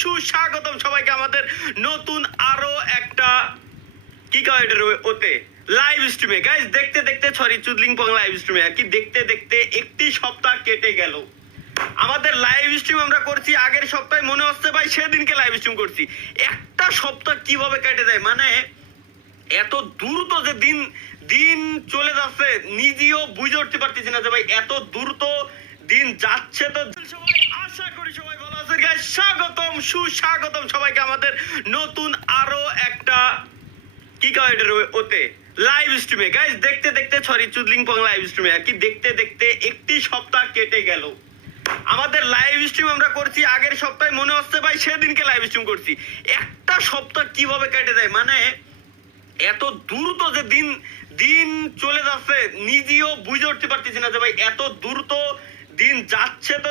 সুস্বাগতম সবাইকে আমাদের নতুন আরো একটা কি কয় এটার ওতে লাইভ স্ট্রিমে। গাইস দেখতে দেখতে চুদলিং পং লাইভ স্ট্রিমে আর কি দেখতে দেখতে একটি সপ্তাহ কেটে গেল। আমাদের লাইভ স্ট্রিম আমরা করছি আগের সপ্তাহে, মনে হচ্ছে ভাই সেদিনকে লাইভ স্ট্রিম করছি। একটা সপ্তাহ কিভাবে কেটে যায়, মানে এত দ্রুত যে দিন দিন চলে যাচ্ছে নিজেও বুঝে উঠতে পারতেছি না যে ভাই এত দ্রুত দিন যাচ্ছে। তো সবাই আশা করি সবাই ভালো আছেন। গাইস স্বাগতম সুস্বাগতম সবাইকে আমাদের নতুন আরো একটা কি কয় এটার ওতে লাইভ স্ট্রিমে। গাইস দেখতে দেখতে চুদলিং পং লাইভ স্ট্রিমে আর কি দেখতে দেখতে একটি সপ্তাহ কেটে গেল। আমাদের লাইভ স্ট্রিম আমরা করছি আগের সপ্তাহে, মনে হচ্ছে ভাই সেদিনকে লাইভ স্ট্রিম করছি। একটা সপ্তাহ কিভাবে কেটে যায়, মানে এত দ্রুত যে দিন দিন চলে যাচ্ছে নিজেও বুঝে উঠতে পারতেছি না যে ভাই এত দ্রুত দিন যাচ্ছে। তো